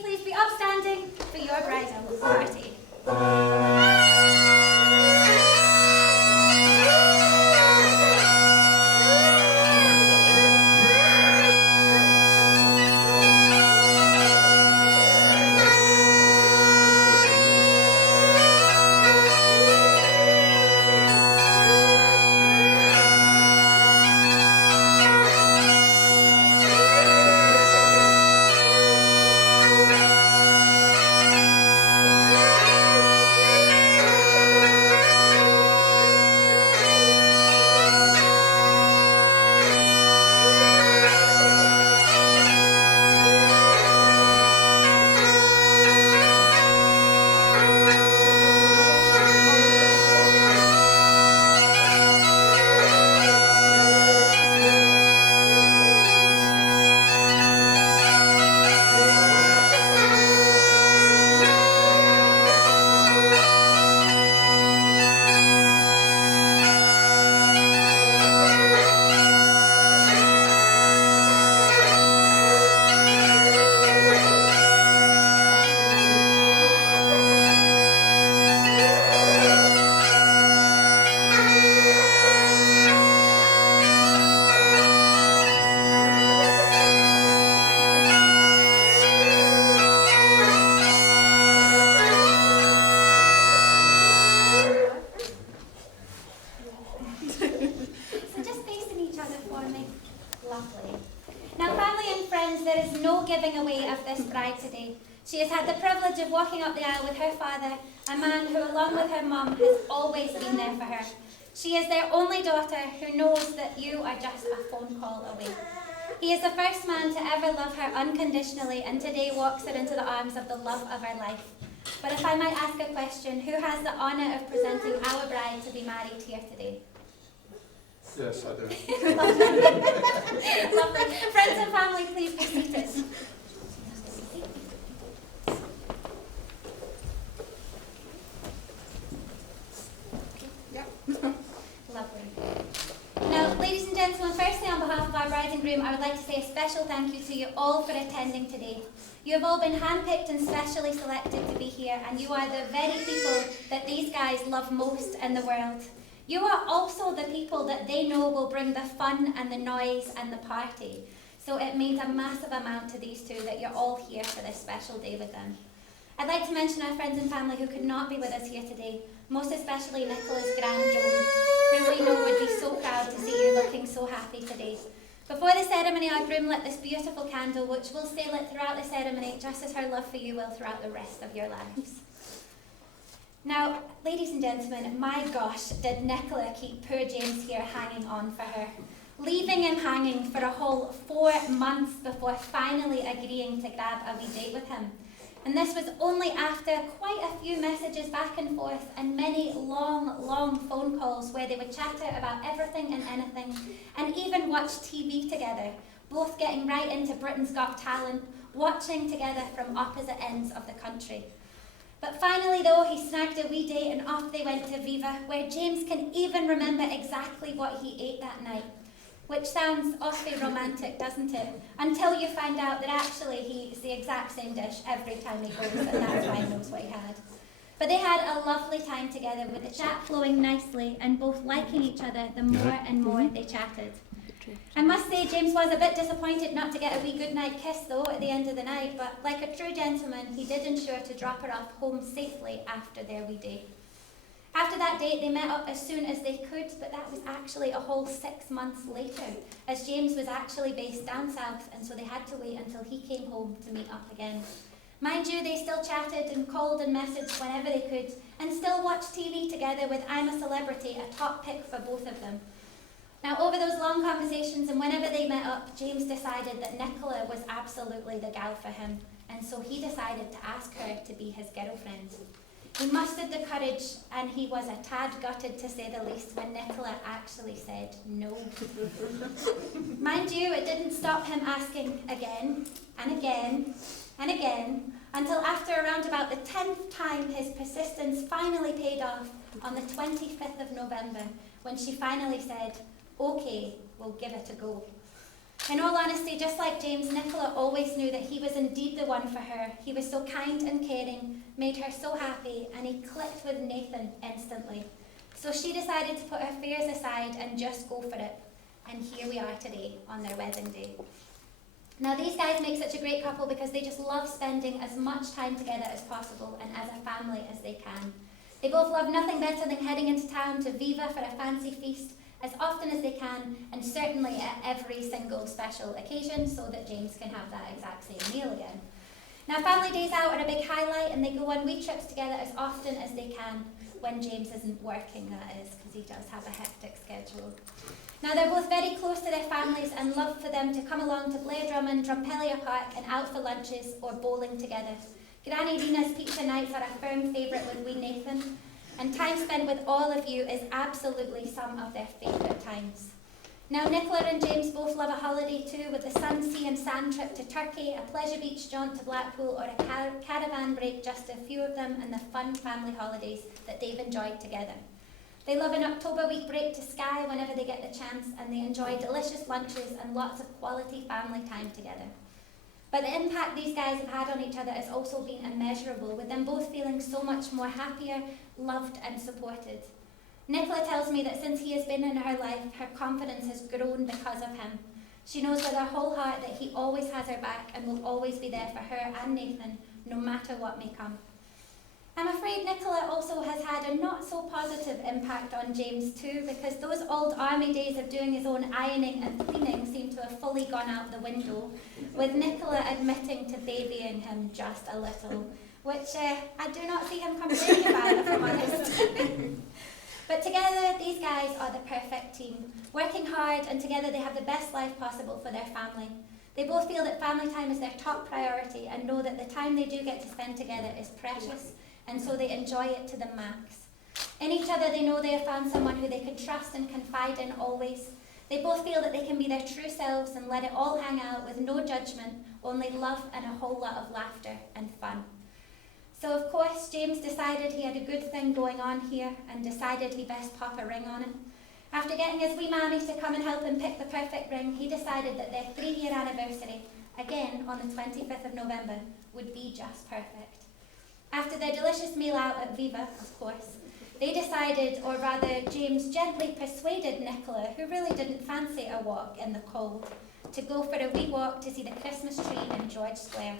you please be upstanding for your bridal party? She has had the privilege of walking up the aisle with her father, a man who, along with her mum, has always been there for her. She is their only daughter who knows that you are just a phone call away. He is the first man to ever love her unconditionally and today walks her into the arms of the love of her life. But if I might ask a question, who has the honour of presenting our bride to be married here today? Yes, I do. Lovely. Friends and family, please be seated. Now, ladies and gentlemen, firstly on behalf of our bride and groom, I would like to say a special thank you to you all for attending today. You have all been handpicked and specially selected to be here, and you are the very people that these guys love most in the world. You are also the people that they know will bring the fun and the noise and the party. So it means a massive amount to these two that you're all here for this special day with them. I'd like to mention our friends and family who could not be with us here today, most especially Nicola's Gran Joan, who we know would be so proud to see you looking so happy today. Before the ceremony, our groom lit this beautiful candle, which will stay lit throughout the ceremony, just as her love for you will throughout the rest of your lives. Now, ladies and gentlemen, my gosh, did Nicola keep poor James here hanging on for her, leaving him hanging for a whole 4 months before finally agreeing to grab a wee date with him. And this was only after quite a few messages back and forth and many long phone calls where they would chatter about everything and anything and even watch TV together, both getting right into Britain's Got Talent, watching together from opposite ends of the country. But finally though, he snagged a wee date and off they went to Viva, where James can even remember exactly what he ate that night. Which sounds awfully romantic, doesn't it? Until you find out that actually he eats the exact same dish every time he goes, and that's why he knows what he had. But they had a lovely time together with the chat flowing nicely and both liking each other the more and more they chatted. I must say James was a bit disappointed not to get a wee goodnight kiss though at the end of the night, but like a true gentleman, he did ensure to drop her off home safely after their wee date. After that date, they met up as soon as they could, but that was actually a whole 6 months later, as James was actually based down south, and so they had to wait until he came home to meet up again. Mind you, they still chatted and called and messaged whenever they could, and still watched TV together with I'm a Celebrity, a top pick for both of them. Now, over those long conversations and whenever they met up, James decided that Nicola was absolutely the gal for him, and so he decided to ask her to be his girlfriend. He mustered the courage, and he was a tad gutted to say the least when Nicola actually said no. Mind you, it didn't stop him asking again and again and again, until after around about the 10th time his persistence finally paid off on the 25th of November, when she finally said, "Okay, we'll give it a go." In all honesty, just like James, Nicola always knew that he was indeed the one for her. He was so kind and caring, made her so happy, and he clicked with Nathan instantly. So she decided to put her fears aside and just go for it. And here we are today on their wedding day. Now these guys make such a great couple because they just love spending as much time together as possible and as a family as they can. They both love nothing better than heading into town to Viva for a fancy feast as often as they can, and certainly at every single special occasion so that James can have that exact same meal again. Now family days out are a big highlight, and they go on wee trips together as often as they can, when James isn't working, that is, because he does have a hectic schedule. Now they're both very close to their families and love for them to come along to Blair Drummond, Drumpellier Park and out for lunches or bowling together. Granny Dina's pizza nights are a firm favourite with wee Nathan, and time spent with all of you is absolutely some of their favourite times. Now Nicola and James both love a holiday too, with the sun, sea and sand trip to Turkey, a pleasure beach jaunt to Blackpool or a caravan break, just a few of them, and the fun family holidays that they've enjoyed together. They love an October week break to Skye whenever they get the chance, and they enjoy delicious lunches and lots of quality family time together. But the impact these guys have had on each other has also been immeasurable, with them both feeling so much more happier, loved and supported. Nicola tells me that since he has been in her life, her confidence has grown because of him. She knows with her whole heart that he always has her back and will always be there for her and Nathan, no matter what may come. I'm afraid Nicola also has had a not so positive impact on James too, because those old army days of doing his own ironing and cleaning seem to have fully gone out the window, with Nicola admitting to babying him just a little, which I do not see him complaining about, if I'm honest. But together, these guys are the perfect team, working hard, and together they have the best life possible for their family. They both feel that family time is their top priority and know that the time they do get to spend together is precious, and so they enjoy it to the max. In each other, they know they have found someone who they can trust and confide in always. They both feel that they can be their true selves and let it all hang out with no judgment, only love and a whole lot of laughter and fun. So of course, James decided he had a good thing going on here and decided he best pop a ring on it. After getting his wee mammy to come and help him pick the perfect ring, he decided that their 3-year anniversary, again on the 25th of November, would be just perfect. After their delicious meal out at Viva, of course, they decided, or rather James gently persuaded Nicola, who really didn't fancy a walk in the cold, to go for a wee walk to see the Christmas tree in George Square.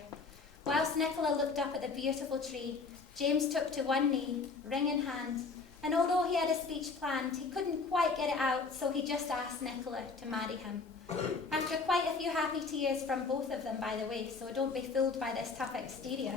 Whilst Nicola looked up at the beautiful tree, James took to one knee, ring in hand, and although he had a speech planned, he couldn't quite get it out, so he just asked Nicola to marry him. After quite a few happy tears from both of them, by the way, so don't be fooled by this tough exterior.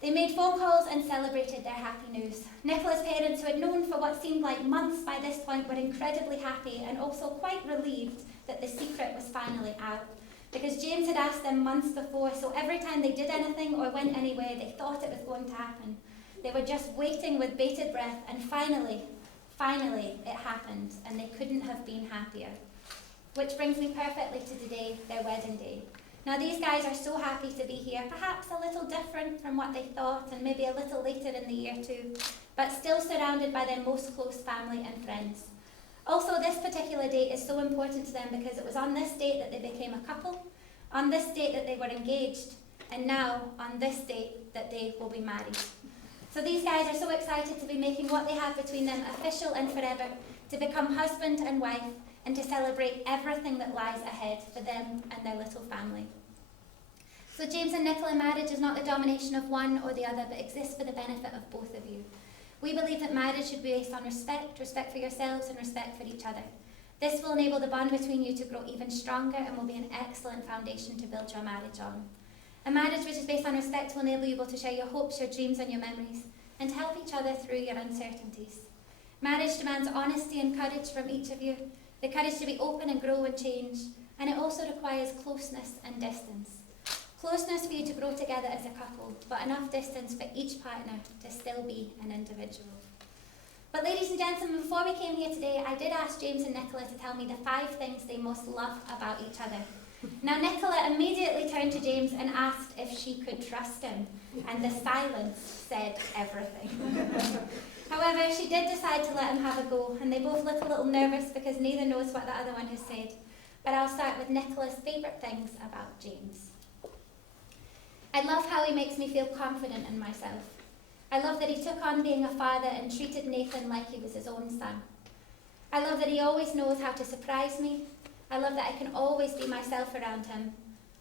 They made phone calls and celebrated their happy news. Nicola's parents, who had known for what seemed like months by this point, were incredibly happy and also quite relieved that the secret was finally out, because James had asked them months before, so every time they did anything or went anywhere, they thought it was going to happen. They were just waiting with bated breath, and finally, it happened, and they couldn't have been happier. Which brings me perfectly to today, their wedding day. Now these guys are so happy to be here, perhaps a little different from what they thought and maybe a little later in the year too, but still surrounded by their most close family and friends. Also, this particular date is so important to them because it was on this date that they became a couple, on this date that they were engaged, and now on this date that they will be married. So these guys are so excited to be making what they have between them official and forever, to become husband and wife, and to celebrate everything that lies ahead for them and their little family. So James and Nicola, marriage is not the domination of one or the other, but exists for the benefit of both of you. We believe that marriage should be based on respect for yourselves and respect for each other. This will enable the bond between you to grow even stronger and will be an excellent foundation to build your marriage on. A marriage which is based on respect will enable you both to share your hopes, your dreams and your memories, and to help each other through your uncertainties. Marriage demands honesty and courage from each of you, the courage to be open and grow and change, and it also requires closeness and distance. Closeness for you to grow together as a couple, but enough distance for each partner to still be an individual. But ladies and gentlemen, before we came here today, I did ask James and Nicola to tell me the 5 things they most love about each other. Now Nicola immediately turned to James and asked if she could trust him, and the silence said everything. However, she did decide to let him have a go, and they both look a little nervous because neither knows what the other one has said. but I'll start with Nicola's favourite things about James. I love how he makes me feel confident in myself. I love that he took on being a father and treated Nathan like he was his own son. I love that he always knows how to surprise me. I love that I can always be myself around him.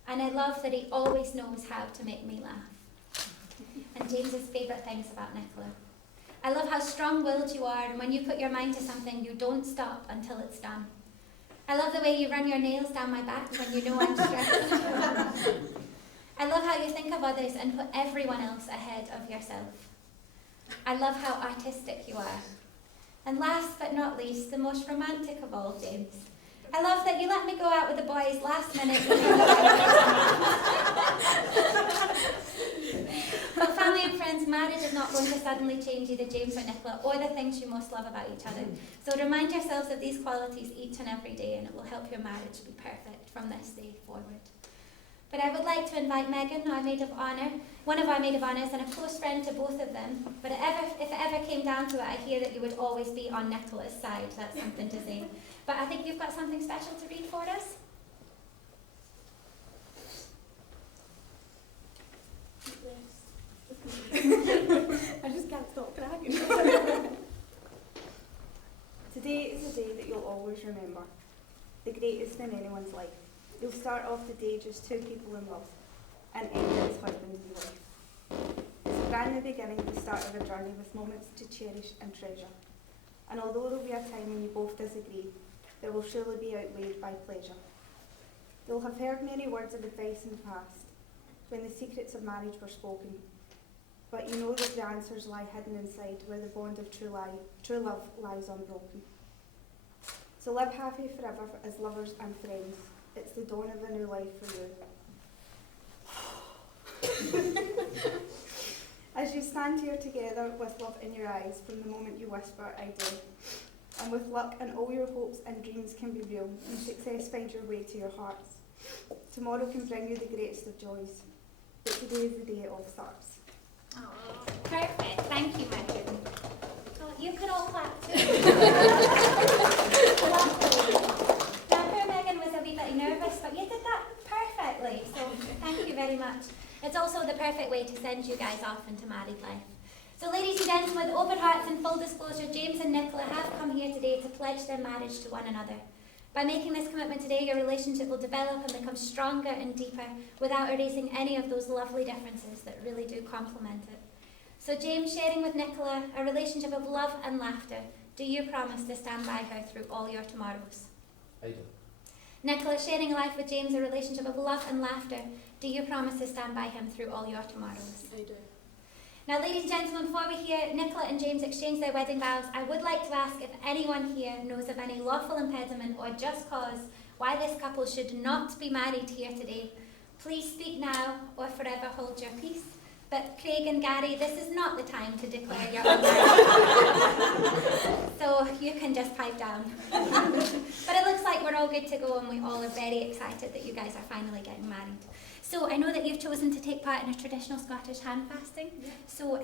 And I love that he always knows how to make me laugh. And James's favourite things about Nicola. I love how strong-willed you are, and when you put your mind to something, you don't stop until it's done. I love the way you run your nails down my back when you know I'm stressed. I love how you think of others and put everyone else ahead of yourself. I love how artistic you are. And last but not least, the most romantic of all, James. I love that you let me go out with the boys last minute. But family and friends, marriage is not going to suddenly change either James or Nicola or the things you most love about each other. So remind yourselves of these qualities each and every day, and it will help your marriage be perfect from this day forward. But I would like to invite Megan, our maid of honour, one of our maid of honours and a close friend to both of them. But if it ever came down to it, I hear that you would always be on Nicola's side. That's something to say. But I think you've got something special to read for us. I just can't stop bragging. Today is a day that you'll always remember, the greatest in anyone's life. You'll start off the day just two people in love, and end it as husband and wife. It's a brand new beginning, the start of a journey with moments to cherish and treasure. And although there'll be a time when you both disagree, there will surely be outweighed by pleasure. You'll have heard many words of advice in the past, when the secrets of marriage were spoken. But you know that the answers lie hidden inside, where the bond of true love lies unbroken. So live happy forever as lovers and friends. It's the dawn of a new life for you. As you stand here together with love in your eyes from the moment you whisper, I do. And with luck and all your hopes and dreams can be real, and success find your way to your hearts. Tomorrow can bring you the greatest of joys, but today is the day it all starts. Oh, perfect. Thank you, Megan. Oh, you can all clap too. Now, poor Megan was a wee bit nervous, but you did that perfectly. So thank you very much. It's also the perfect way to send you guys off into married life. So ladies and gentlemen, with open hearts and full disclosure, James and Nicola have come here today to pledge their marriage to one another. By making this commitment today, your relationship will develop and become stronger and deeper without erasing any of those lovely differences that really do complement it. So James, sharing with Nicola a relationship of love and laughter, do you promise to stand by her through all your tomorrows? I do. Nicola, sharing life with James, a relationship of love and laughter, do you promise to stand by him through all your tomorrows? I do. Now, ladies and gentlemen, before we hear Nicola and James exchange their wedding vows, I would like to ask if anyone here knows of any lawful impediment or just cause why this couple should not be married here today. Please speak now or forever hold your peace. But Craig and Gary, this is not the time to declare your unmarried. So you can just pipe down. But it looks like we're all good to go, and we all are very excited that you guys are finally getting married. So I know that you've chosen to take part in a traditional Scottish hand fasting. Yeah. So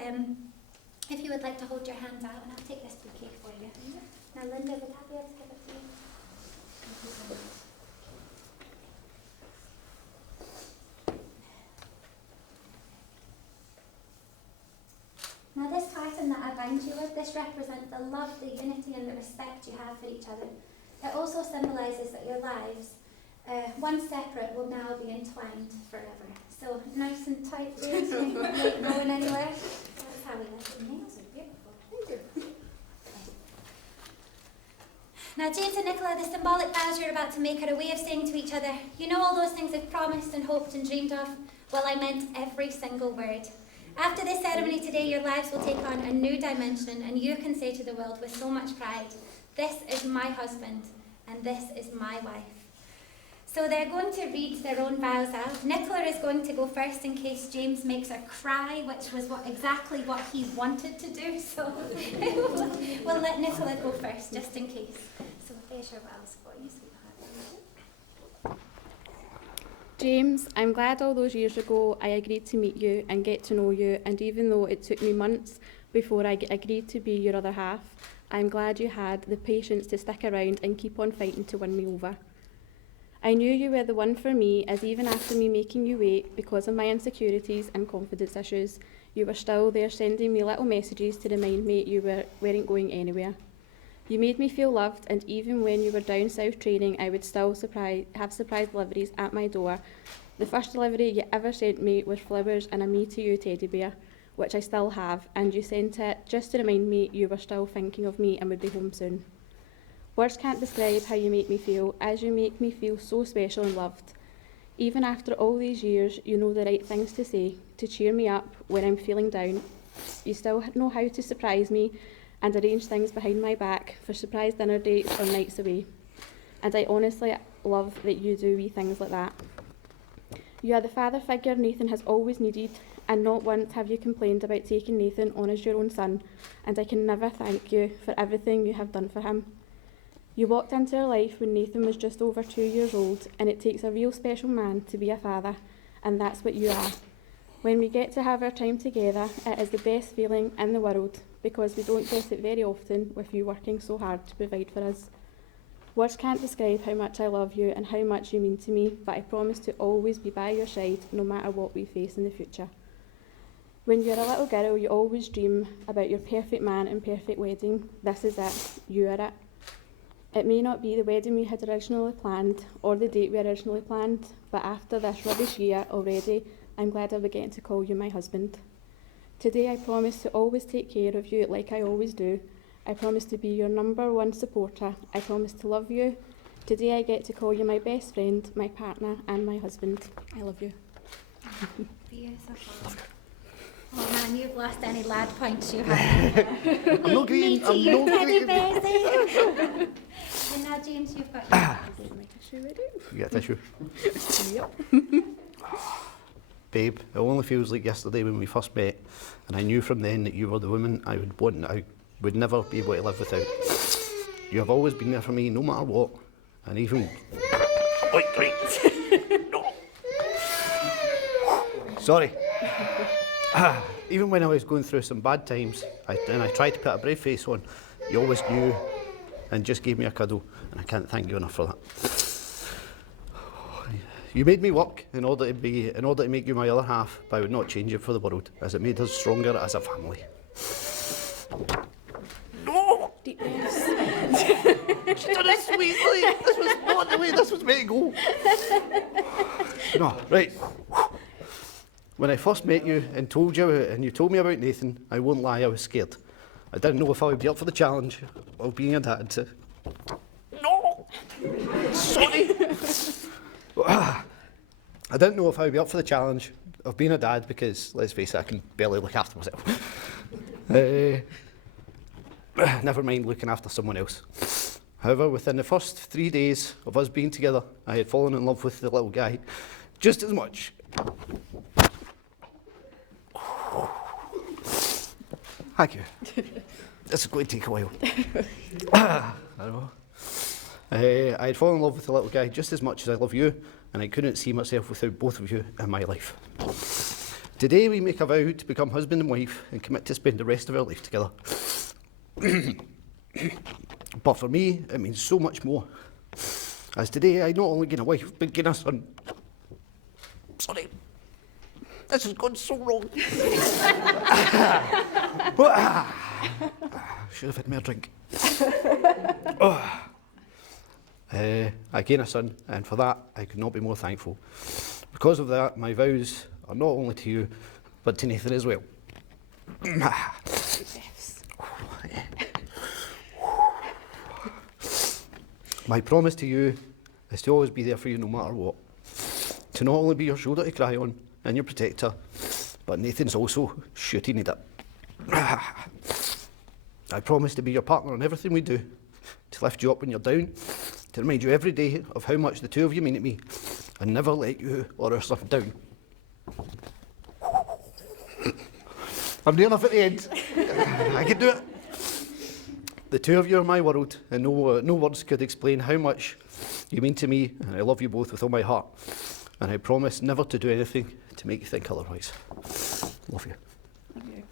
if you would like to hold your hands out, and I'll take this bouquet for you. Yeah. Now Linda, would that be able to give it to you? Thank you so much. Now this pattern that I bind you with, this represents the love, the unity and the respect you have for each other. It also symbolises that your lives, once separate, will now be entwined forever. So nice and tight, James, you're not going anywhere. That's how we like it. Nails are beautiful. Thank you. Now James and Nicola, the symbolic vows you're about to make are a way of saying to each other, you know all those things I've promised and hoped and dreamed of? Well, I meant every single word. After this ceremony today, your lives will take on a new dimension, and you can say to the world with so much pride, this is my husband, and this is my wife. So they're going to read their own vows out. Nicola is going to go first in case James makes her cry, which was exactly what he wanted to do. So we'll let Nicola go first, just in case. So there's your vows for you, sweetheart. James, I'm glad all those years ago I agreed to meet you and get to know you, and even though it took me months before I agreed to be your other half, I'm glad you had the patience to stick around and keep on fighting to win me over. I knew you were the one for me, as even after me making you wait because of my insecurities and confidence issues, you were still there sending me little messages to remind me you weren't going anywhere. You made me feel loved, and even when you were down south training, I would still have surprise deliveries at my door. The first delivery you ever sent me was flowers and a Me To You teddy bear, which I still have, and you sent it just to remind me you were still thinking of me and would be home soon. Words can't describe how you make me feel, as you make me feel so special and loved. Even after all these years, you know the right things to say, to cheer me up when I'm feeling down. You still know how to surprise me and arrange things behind my back for surprise dinner dates or nights away. And I honestly love that you do wee things like that. You are the father figure Nathan has always needed, and not once have you complained about taking Nathan on as your own son, and I can never thank you for everything you have done for him. You walked into our life when Nathan was just over 2 years old, and it takes a real special man to be a father, and that's what you are. When we get to have our time together, it is the best feeling in the world, because we don't get it very often with you working so hard to provide for us. Words can't describe how much I love you and how much you mean to me, but I promise to always be by your side no matter what we face in the future. When you're a little girl, you always dream about your perfect man and perfect wedding. This is it. You are it. It may not be the wedding we had originally planned or the date we originally planned, but after this rubbish year already, I'm glad I'll be getting to call you my husband. Today I promise to always take care of you like I always do. I promise to be your #1 supporter. I promise to love you. Today I get to call you my best friend, my partner and my husband. I love you. Beautiful. Oh man, you've lost any lad points you have. I'm not Me getting. to I'm you, not Teddy getting. Bearsy. And now, James, you've got your Is my tissue ready? You get a tissue. Yep. Babe, it only feels like yesterday when we first met, and I knew from then that you were the woman I would want and I would never be able to live without. You have always been there for me, no matter what, and even... Wait. No. Sorry. Even when I was going through some bad times, I tried to put a brave face on, you always knew and just gave me a cuddle, and I can't thank you enough for that. You made me work in order to make you my other half, but I would not change it for the world, as it made us stronger as a family. No! Deep breaths. She done it sweetly. This was not the way this was meant to go. No, right. When I first met you and you told me about Nathan, I won't lie, I was scared. I didn't know if I would be up for the challenge of being a dad. No! Sorry! I didn't know if I would be up for the challenge of being a dad because, let's face it, I can barely look after myself. Never mind looking after someone else. However, within the first 3 days of us being together, I had fallen in love with the little guy just as much. Thank you. This is going to take a while. I know. I had fallen in love with the little guy just as much as I love you, and I couldn't see myself without both of you in my life. Today we make a vow to become husband and wife and commit to spend the rest of our life together. But for me, it means so much more. As today I not only gain a wife, but gain a son. Sorry. This has gone so wrong. Should have had more drink. I gain a son, and for that I could not be more thankful. Because of that, my vows are not only to you, but to Nathan as well. My promise to you is to always be there for you no matter what. To not only be your shoulder to cry on and your protector, but Nathan's also should he need it. I promise to be your partner in everything we do, to lift you up when you're down, to remind you every day of how much the two of you mean to me, and never let you or our son down. I'm near enough at the end. I can do it. The two of you are my world, and no words could explain how much you mean to me, and I love you both with all my heart. And I promise never to do anything to make you think otherwise. Love you. Love you.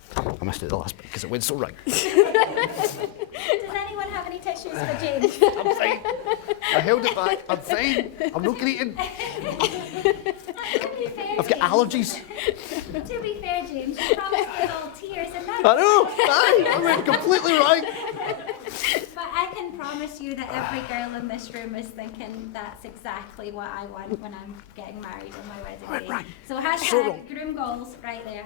I missed it the last bit because it went so right. Does anyone have any any tissues for James? I'm fine. I held it back. I'm fine. I'm not greeting. To be fair, I've got James- allergies. To be fair, James, you promised us all tears, and I that's know. Aye, I went completely right. But I can promise you that every girl in this room is thinking that's exactly what I want when I'm getting married on my wedding day. Right. So So wrong. hashtag groom goals right there.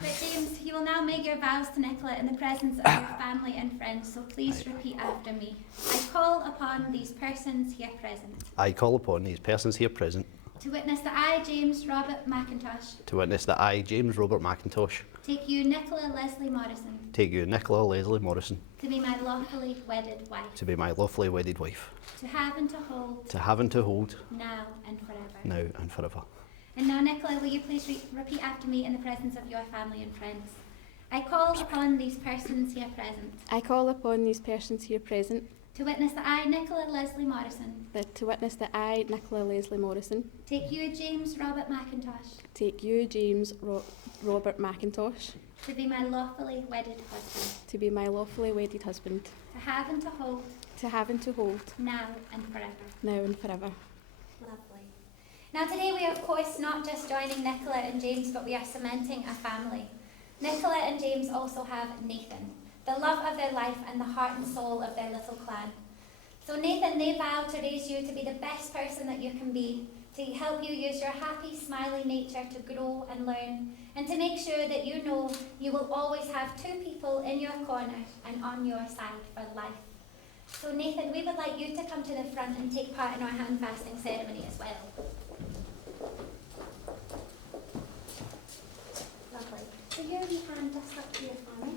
But James, you will now make your vows to Nicola in the presence of your family and friends, so please repeat after me. I call upon these persons here present I call upon these persons here present to witness that I, James Robert McIntosh, to witness that I, James Robert McIntosh, take you, Nicola Leslie Morrison, take you, Nicola Leslie Morrison, to be my lawfully wedded wife, to be my lawfully wedded wife, to have and to hold, to have and to hold, now and forever. now and forever. And now, Nicola, will you please repeat after me in the presence of your family and friends? I call upon these persons here present I call upon these persons here present to witness that I, Nicola Leslie Morrison, Nicola Leslie Morrison, take you, James Robert McIntosh, take you, James Robert McIntosh, to be my lawfully wedded husband, to be my lawfully wedded husband, to have and to hold, to have and to hold, now and forever. now and forever. Lovely. Now today we are of course not just joining Nicola and James, but we are cementing a family. Nicola and James also have Nathan, the love of their life and the heart and soul of their little clan. So Nathan, they vow to raise you to be the best person that you can be, to help you use your happy, smiley nature to grow and learn, and to make sure that you know you will always have two people in your corner and on your side for life. So Nathan, we would like you to come to the front and take part in our hand fasting ceremony as well. Lovely. So your wee hand just up here for me.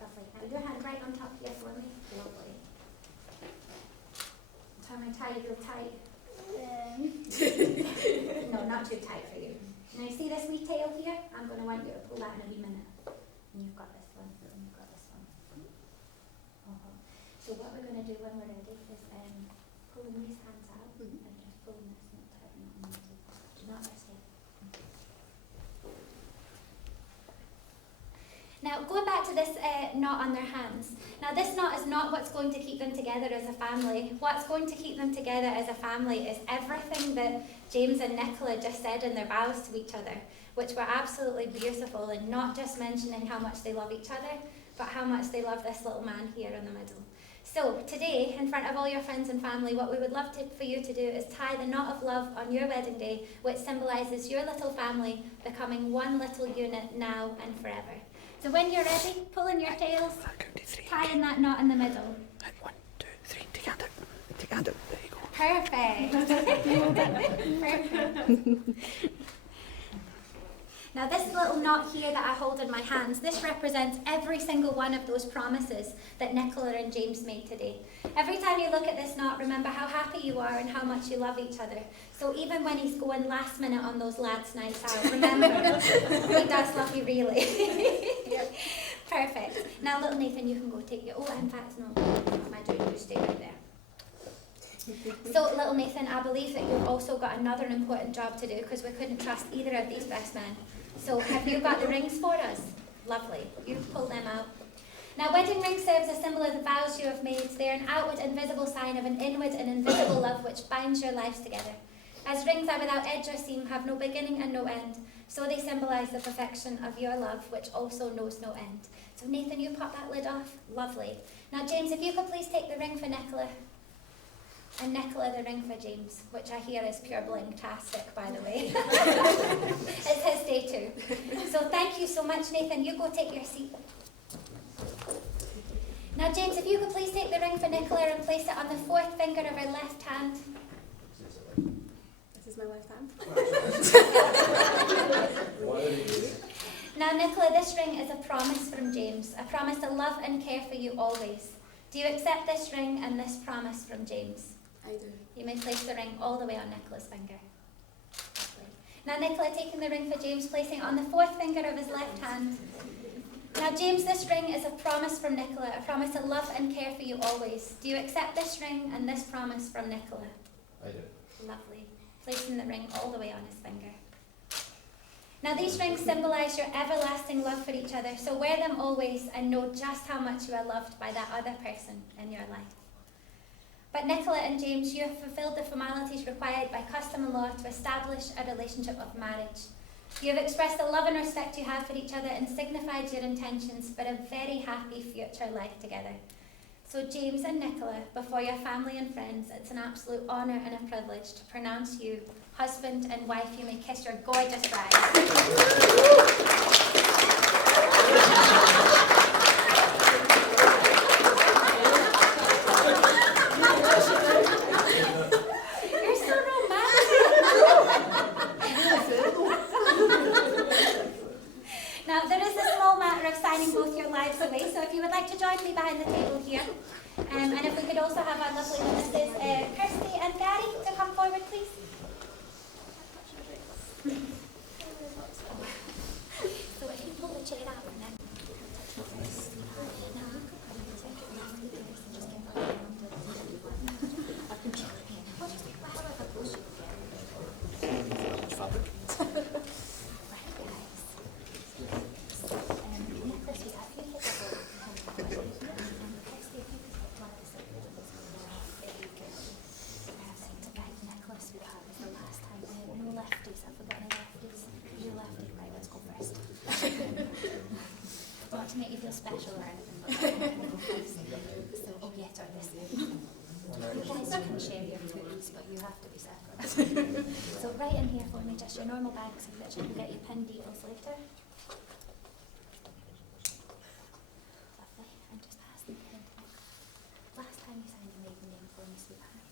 Lovely. Now your hand right on top here for me. Lovely. Tell me tie you tight. No, not too tight for you. Now you see this wee tail here? I'm going to want you to pull that in a wee minute. And you've got this one, and you've got this one. So what we're going to do when we're ready is pulling these hands out and just pulling this knot tight and not on the middle. Do not escape. Now going back to this knot on their hands. Now this knot is not what's going to keep them together as a family. What's going to keep them together as a family is everything that James and Nicola just said in their vows to each other, which were absolutely beautiful, and not just mentioning how much they love each other, but how much they love this little man here in the middle. So today, in front of all your friends and family, what we would love for you to do is tie the knot of love on your wedding day, which symbolises your little family becoming one little unit now and forever. So when you're ready, pull in your tails, tying that knot in the middle. 1, 2, 3, take hand out. Take hand out. There you go. Perfect. Perfect. Now this little knot here that I hold in my hands, this represents every single one of those promises that Nicola and James made today. Every time you look at this knot, remember how happy you are and how much you love each other. So even when he's going last minute on those lads' nights out, remember, he does love you really. Perfect. Now little Nathan, you can go take your, in fact no, what am I doing? You stay right there. So little Nathan, I believe that you've also got another important job to do, because we couldn't trust either of these best men. So have you got the rings for us? Lovely. You pull them out. Now wedding ring serves as a symbol of the vows you have made. They are an outward and visible sign of an inward and invisible love which binds your lives together. As rings are without edge or seam, have no beginning and no end, so they symbolise the perfection of your love, which also knows no end. So Nathan, you pop that lid off. Lovely. Now James, if you could please take the ring for Nicola, and Nicola the ring for James, which I hear is pure bling-tastic, by the way. It's his day too. So thank you so much, Nathan. You go take your seat. Now James, if you could please take the ring for Nicola and place it on the fourth finger of her left hand. This is my left hand. Now Nicola, this ring is a promise from James, a promise to love and care for you always. Do you accept this ring and this promise from James? I do. You may place the ring all the way on Nicola's finger. Lovely. Now Nicola, taking the ring for James, placing it on the fourth finger of his left hand. Now James, this ring is a promise from Nicola, a promise to love and care for you always. Do you accept this ring and this promise from Nicola? I do. Lovely. Placing the ring all the way on his finger. Now these rings symbolise your everlasting love for each other, so wear them always and know just how much you are loved by that other person in your life. But Nicola and James, you have fulfilled the formalities required by custom and law to establish a relationship of marriage. You have expressed the love and respect you have for each other and signified your intentions for a very happy future life together. So James and Nicola, before your family and friends, it's an absolute honour and a privilege to pronounce you husband and wife. You may kiss your gorgeous bride. You're so romantic. Now, there is a small matter of signing both your lives away, so if you would like to join me behind the table here, and if we could also have our lovely witnesses, Kirsty and Gary, to come forward, please. So if you pull the chair out and then... Not to make you feel special or anything. So, oh yes, or this. You guys can share your tools, but you have to be separate. So right in here for me, just your normal bank signature. We'll get you pin details later. Lovely. And just pass the pin. Last time you signed your maiden name for me, sweetheart.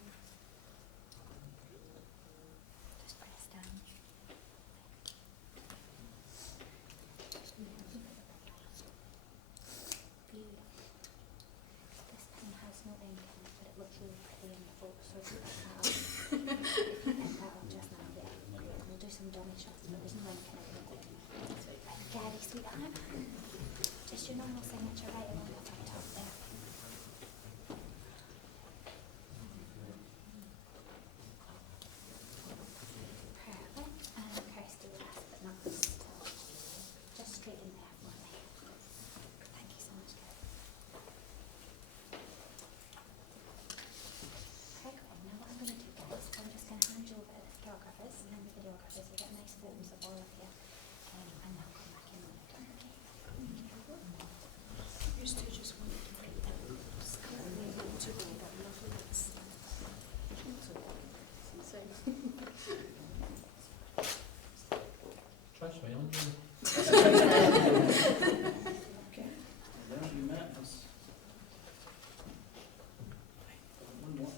Just press down. This pen has no ink in it, but it looks really pretty in the book, so if you have that up just now, yeah. We'll do some dummy shots, but there's no ink in it. Gary, sweetheart, just your normal signature right along the very top there. Perfect. And Kirsty, last but not least, just straight in there for me. Thank you so much, Gary. Perfect. Now what I'm going to do, guys, I'm just going to hand you over to the photographers and then the videographers. We'll get nice photos of all of you. And I'll come back in later. Used to just wanted to break down. Try smiling. Okay. There you met us. One more.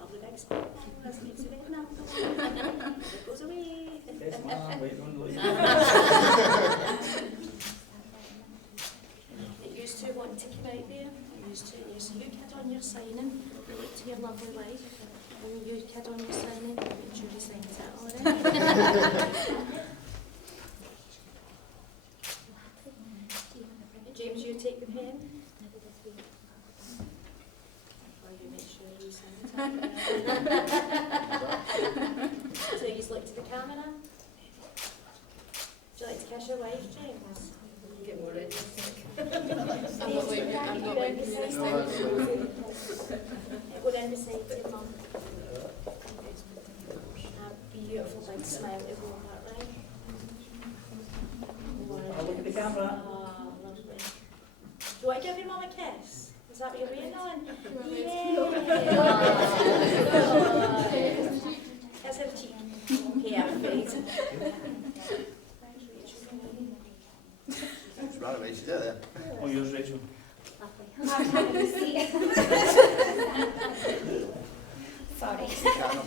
Lovely big smile. Let's meet today now. It goes away. Yes, ma'am. Wait, one look. It used to want to come out there. It used to, so you kid on your signing, you look to your lovely wife. When you kid on your signing, make sure you sign it, alright? James, you take the pen. Or you make sure you sign it. So you just look to the camera. Would you like to kiss your wife, James? Get more ready. I'm not like you this time. Go down beside your mum. A beautiful big smile to go on that, right? I'll look at the camera. Ah, lovely. Do you want to give your mum a kiss? Is that what you're waiting on? Yeah. Kiss her cheek. Perfect. Right away, she's there. Oh, yours, Rachel. Hard having a seat. Sorry. Can't